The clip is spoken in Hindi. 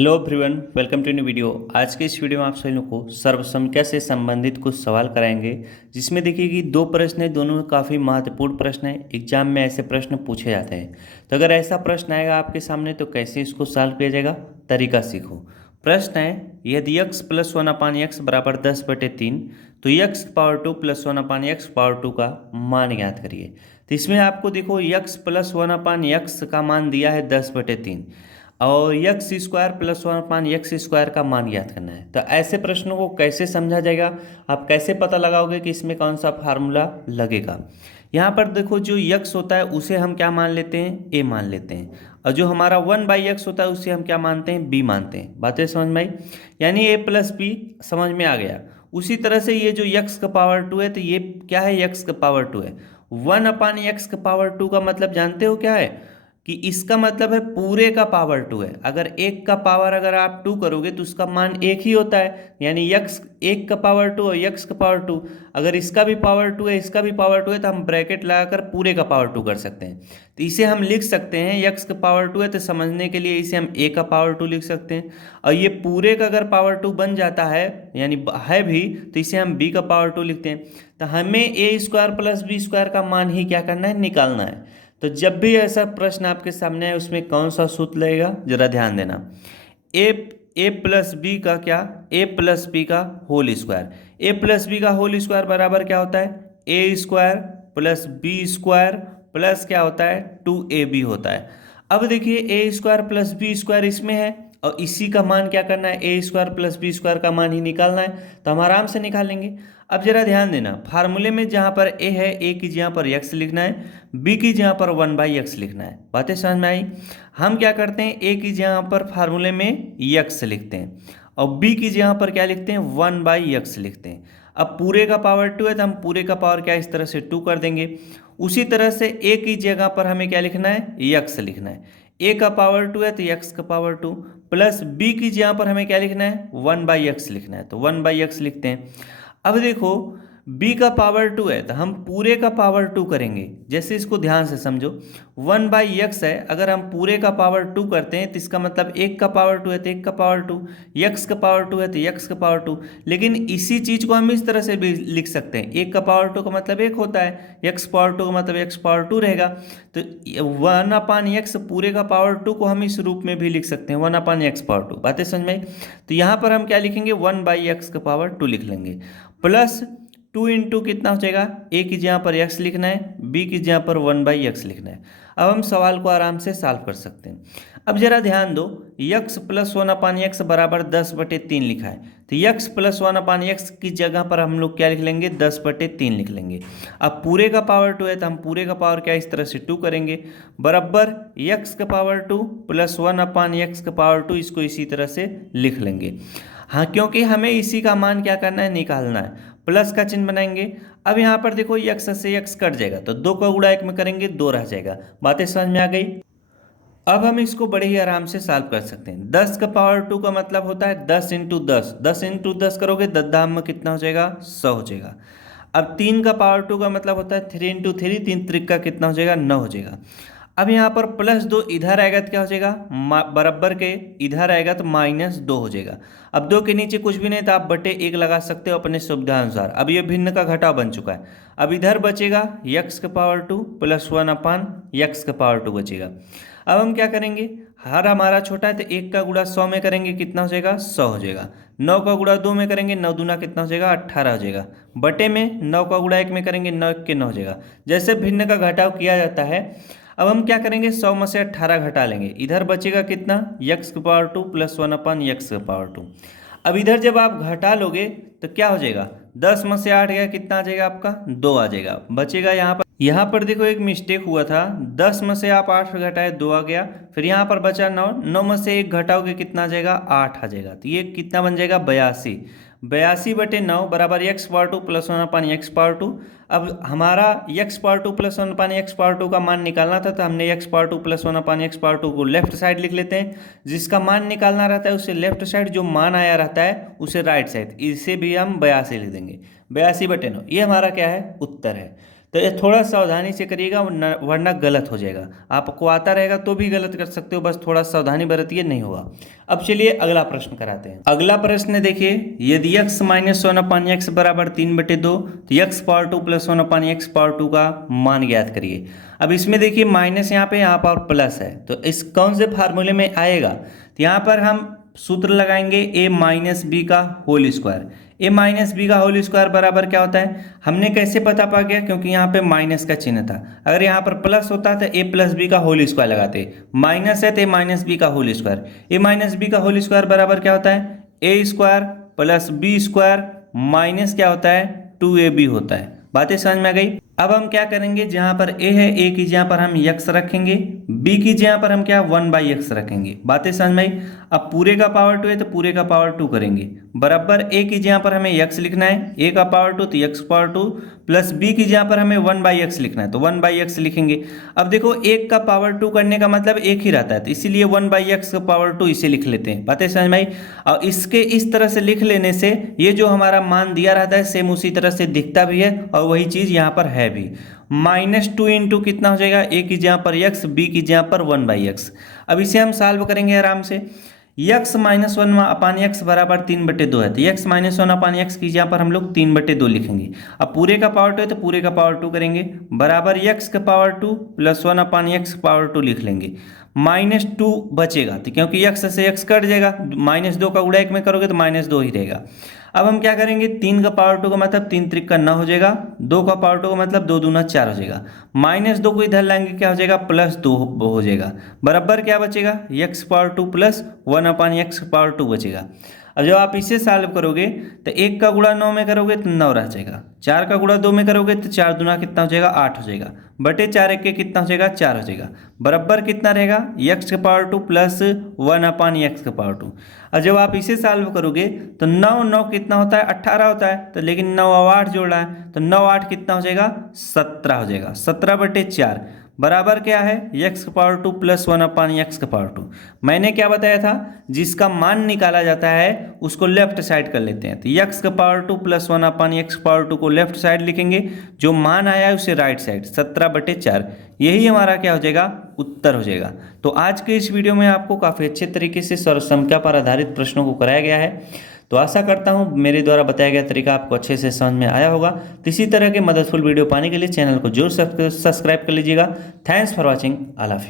Hello everyone, welcome to new video. आज के इस वीडियो में आप सभी लोग को सर्वसंख्या से संबंधित कुछ सवाल कराएंगे, जिसमें देखिए कि दो प्रश्न हैं, दोनों काफ़ी महत्वपूर्ण प्रश्न हैं। एग्जाम में ऐसे प्रश्न पूछे जाते हैं। तो अगर ऐसा प्रश्न आएगा आपके सामने तो कैसे इसको सॉल्व किया जाएगा, तरीका सीखो। प्रश्न है, यदि x plus one upon x बराबर 10/3 तो x power 2 plus one upon x power 2 का मान ज्ञात करिए। तो इसमें आपको देखो x plus one upon x का मान दिया है 10/3 और x square plus one upon x square का मान ज्ञात करना है। तो ऐसे प्रश्नों को कैसे समझा जाएगा, आप कैसे पता लगाओगे कि इसमें कौन सा फार्मूला लगेगा। यहाँ पर देखो, जो यक्स होता है उसे हम क्या मान लेते हैं, ए मान लेते हैं, और जो हमारा 1/x होता है उसे हम क्या मानते हैं, बी मानते हैं। बातें समझ में आई, यानी ए प्लस बी समझ में आ गया। उसी तरह से ये जो यक्स का पावर 2 है, तो ये क्या है, यक्स का पावर 2 है। 1/x का पावर 2 का मतलब जानते हो क्या है, कि इसका मतलब है पूरे का पावर 2 है। अगर एक का पावर अगर आप 2 करोगे तो उसका मान एक ही होता है, यानी यक्स एक का पावर 2 और यक्स का पावर 2। अगर इसका भी पावर 2 है, इसका भी पावर 2 है, तो हम ब्रैकेट लगाकर पूरे का पावर 2 कर सकते हैं। तो इसे हम लिख सकते हैं, यक्स का पावर 2 है तो समझने के लिए इसे हम ए का पावर 2 लिख सकते हैं। और ये पूरे का अगर पावर 2 बन जाता है, यानी है भी, तो इसे हम बी का पावर 2 लिखते हैं। तो हमें ए स्क्वायर प्लस बी स्क्वायर का मान ही क्या करना है, निकालना है। तो जब भी ऐसा प्रश्न आपके सामने है, उसमें कौन सा सूत्र लगेगा, जरा ध्यान देना। ए ए प्लस बी का क्या, ए प्लस बी का whole square. A plus B का होल स्क्वायर बराबर क्या होता है, A square plus B square plus क्या होता है, 2ab होता है। अब देखिए, A square plus B square इसमें है और इसी का मान क्या करना है, A square plus B square का मान ही निकालना है। तो हम आराम से निकाल लेंगे। अब जरा ध्यान देना, फार्मूले में जहाँ पर ए है, ए की जगह पर एक्स लिखना है, बी की जगह पर 1/x लिखना है। बातें समझ में आई। हम क्या करते हैं, ए की जगह पर फार्मूले में x लिखते हैं और बी की जगह पर क्या लिखते हैं, 1/x लिखते हैं। अब पूरे का पावर 2 है तो हम पूरे का पावर क्या इस तरह से 2 कर देंगे। उसी तरह से ए की जगह पर हमें क्या लिखना है, x लिखना है। ए का पावर 2 है तो x का पावर 2 प्लस बी की जगह पर हमें क्या लिखना है, 1/x लिखना है, तो 1/x लिखते हैं। अब देखो, b का पावर 2 है तो हम पूरे का पावर 2 करेंगे। जैसे इसको ध्यान से समझो, 1/x है, अगर हम पूरे का पावर 2 करते हैं तो इसका मतलब एक का पावर 2 है तो एक का पावर 2, x का पावर 2 है तो x का पावर 2। लेकिन इसी चीज को हम इस तरह से भी लिख सकते हैं, एक का पावर 2 का मतलब एक होता है, x पावर 2 का मतलब x पावर 2 रहेगा। तो 1/x पूरे का पावर 2 को हम इस रूप में भी लिख सकते हैं, 1/x पावर 2। बातें समझ में आई। तो यहाँ पर हम क्या लिखेंगे, 1/x का पावर 2 लिख लेंगे, प्लस 2 इंटू कितना हो जाएगा, ए की जगह पर x लिखना है, बी की जगह पर 1/x लिखना है। अब हम सवाल को आराम से सॉल्व कर सकते हैं। अब जरा ध्यान दो, x प्लस 1/x बराबर 10/3 लिखा है, तो x प्लस 1/x की जगह पर हम लोग क्या लिख लेंगे, 10/3 लिख लेंगे। अब पूरे का पावर 2 है तो हम पूरे का पावर क्या इस तरह से 2 करेंगे, बराबर x का पावर 2 प्लस 1/x का पावर 2, इसको इसी तरह से लिख लेंगे। हाँ, क्योंकि हमें इसी का मान क्या करना है, निकालना है। प्लस का चिन्ह बनाएंगे। अब यहाँ पर देखो, x से x कट जाएगा तो 2 का गुणा 1 में करेंगे, 2 रह जाएगा। बातें समझ में आ गई। अब हम इसको बड़े ही आराम से सॉल्व कर सकते हैं। 10 का पावर 2 का मतलब होता है 10 इंटू 10, 10 इंटू 10 करोगे, 10 दाम में कितना हो जाएगा, 100 हो जाएगा। अब 3 का पावर 2 का मतलब होता है 3 इंटू 3, 3 त्रिक का कितना हो जाएगा, 9 हो जाएगा। अब यहाँ पर प्लस 2 इधर आएगा तो क्या हो जाएगा, बराबर के इधर आएगा तो -2 हो जाएगा। अब 2 के नीचे कुछ भी नहीं तो आप बटे 1 लगा सकते हो अपने सुविधा अनुसार। अब ये भिन्न का घटाव बन चुका है। अब इधर बचेगा x का पावर 2 प्लस 1/x का पावर 2 बचेगा। अब हम क्या करेंगे, हर हमारा छोटा है तो 1 का गुणा 100 में करेंगे, कितना हो जाएगा, 100 हो जाएगा। 9 का गुणा 2 में करेंगे, 9 दूना कितना हो जाएगा, 18 हो जाएगा। बटे में 9 का गुणा 1 में करेंगे, 9 1 के 9 हो जाएगा। जैसे भिन्न का घटाव किया जाता है। अब हम क्या करेंगे, 100 में से 18 घटा लेंगे, इधर बचेगा कितना, x का पावर 2 प्लस 1/x का पावर 2। अब इधर जब आप घटा लोगे तो क्या हो जाएगा, 10 में से 8 गया, कितना आ जाएगा आपका, 2 आ जाएगा। बचेगा यहाँ पर देखो एक मिस्टेक हुआ था, 10 में से आप 8 घटाए, 2 आ गया। फिर यहाँ पर बचा 9, 9 में से 1 घटाओगे कितना आ जाएगा, 8 आ जाएगा। तो ये कितना बन जाएगा, 82। 82/9 बराबर x power 2 plus 1/x power 2। अब हमारा x power 2 plus 1/x power 2 का मान निकालना था, तो हमने x power 2 plus 1/x power 2 को लेफ्ट साइड लिख लेते हैं। जिसका मान निकालना रहता है उसे लेफ्ट साइड, जो मान आया रहता है उसे राइट साइड। इसे भी हम 82 लिख देंगे, 82/9। ये हमारा क्या है, उत्तर है। तो ये थोड़ा सावधानी से करिएगा वरना गलत हो जाएगा। आपको आता रहेगा तो भी गलत कर सकते हो, बस थोड़ा सावधानी बरतिए, नहीं होगा। अब चलिए अगला प्रश्न कराते हैं। अगला प्रश्न देखिए, यदि x माइनस 1/x बराबर 3/2 तो x power 2 plus 1/x power 2 का मान ज्ञात करिए। अब इसमें देखिए माइनस यहाँ पे, यहाँ पर प्लस है, तो इस कौन से फार्मूले में आएगा, तो यहाँ पर हम सूत्र लगाएंगे a माइनस बी का whole square. a minus B का होल स्क्वायर बराबर क्या होता है, हमने कैसे पता पा गया, क्योंकि यहाँ पे माइनस का चिन्ह था। अगर यहाँ पर प्लस होता तो a प्लस बी का होल स्क्वायर लगाते, माइनस है तो a माइनस बी का whole square. a minus B का होल स्क्वायर बराबर क्या होता है, a square plus B square minus क्या होता है, 2ab होता है। बातें समझ में आ गई। अब हम क्या करेंगे, जहां पर a है a की जगह पर हम x रखेंगे, b की जगह पर हम क्या 1/x रखेंगे। बातें समझ में आई। अब पूरे का पावर 2 है तो पूरे का पावर 2 करेंगे, बराबर a की जगह पर हमें x लिखना है, a का पावर 2 तो x पावर 2 प्लस b की जगह पर हमें 1/x लिखना है तो 1/x लिखेंगे। अब देखो 1 का पावर 2 करने का मतलब 1 ही रहता है, तो इसीलिए 1/x का पावर 2 इसे लिख लेते हैं। बातें समझ में आई। और इसके इस तरह से लिख लेने से ये जो हमारा मान दिया रहता है सेम उसी तरह से दिखता भी है और वही चीज यहाँ पर है भी। -2 इंटू कितना हो जाएगा, a की जगह पर x, b की जगह पर 1/x। अब इसे हम सॉल्व करेंगे आराम से। x माइनस 1/x बराबर 3/2 है, तो x माइनस 1/x की जगह पर हम लोग 3/2 लिखेंगे। अब पूरे का पावर 2 है तो पूरे का पावर 2 करेंगे, बराबर x का पावर 2 प्लस 1/x पावर 2 लिख लेंगे। -2 बचेगा तो क्योंकि x से x कट जाएगा, -2 का गुणा 1 में करोगे तो -2 ही रहेगा। अब हम क्या करेंगे, 3 का पावर 2 का मतलब 3 त्रिक का 9 हो जाएगा, 2 का पावर 2 का मतलब 2 दूना 4 हो जाएगा, -2 को इधर लाएंगे क्या हो जाएगा, +2 हो जाएगा, बराबर क्या बचेगा, x power 2 plus 1/x power 2 बचेगा। अब जब आप इसे सॉल्व करोगे तो 1 का गुणा 9 में करोगे तो 9 रह जाएगा, 4 का गुणा 2 में करोगे तो 4 दूना कितना हो जाएगा, 8 हो जाएगा, बटे 4 1 के कितना हो जाएगा, 4 हो जाएगा, बराबर कितना रहेगा, x का पावर 2 प्लस 1/x का पावर 2। और जब आप इसे सॉल्व करोगे तो 9 कितना होता है, 18 होता है, तो लेकिन 9 और 8 जोड़ रहा है तो 9 8 कितना हो जाएगा, 17 हो जाएगा, 17/4 बराबर क्या है, x का पावर 2 प्लस 1/x का पावर 2। मैंने क्या बताया था, जिसका मान निकाला जाता है उसको लेफ्ट साइड कर लेते हैं, तो x का पावर 2 प्लस 1/x पावर 2 को लेफ्ट साइड लिखेंगे, जो मान आया है उसे राइट साइड, 17/4। यही हमारा क्या हो जाएगा, उत्तर हो जाएगा। तो आज के इस वीडियो में आपको काफ़ी अच्छे तरीके से सर्वसंख्या पर आधारित प्रश्नों को कराया गया है। तो आशा करता हूँ मेरे द्वारा बताया गया तरीका आपको अच्छे से समझ में आया होगा। तो इसी तरह के मददफुल वीडियो पाने के लिए चैनल को जरूर सब्सक्राइब कर लीजिएगा। Thanks for watching, all of you.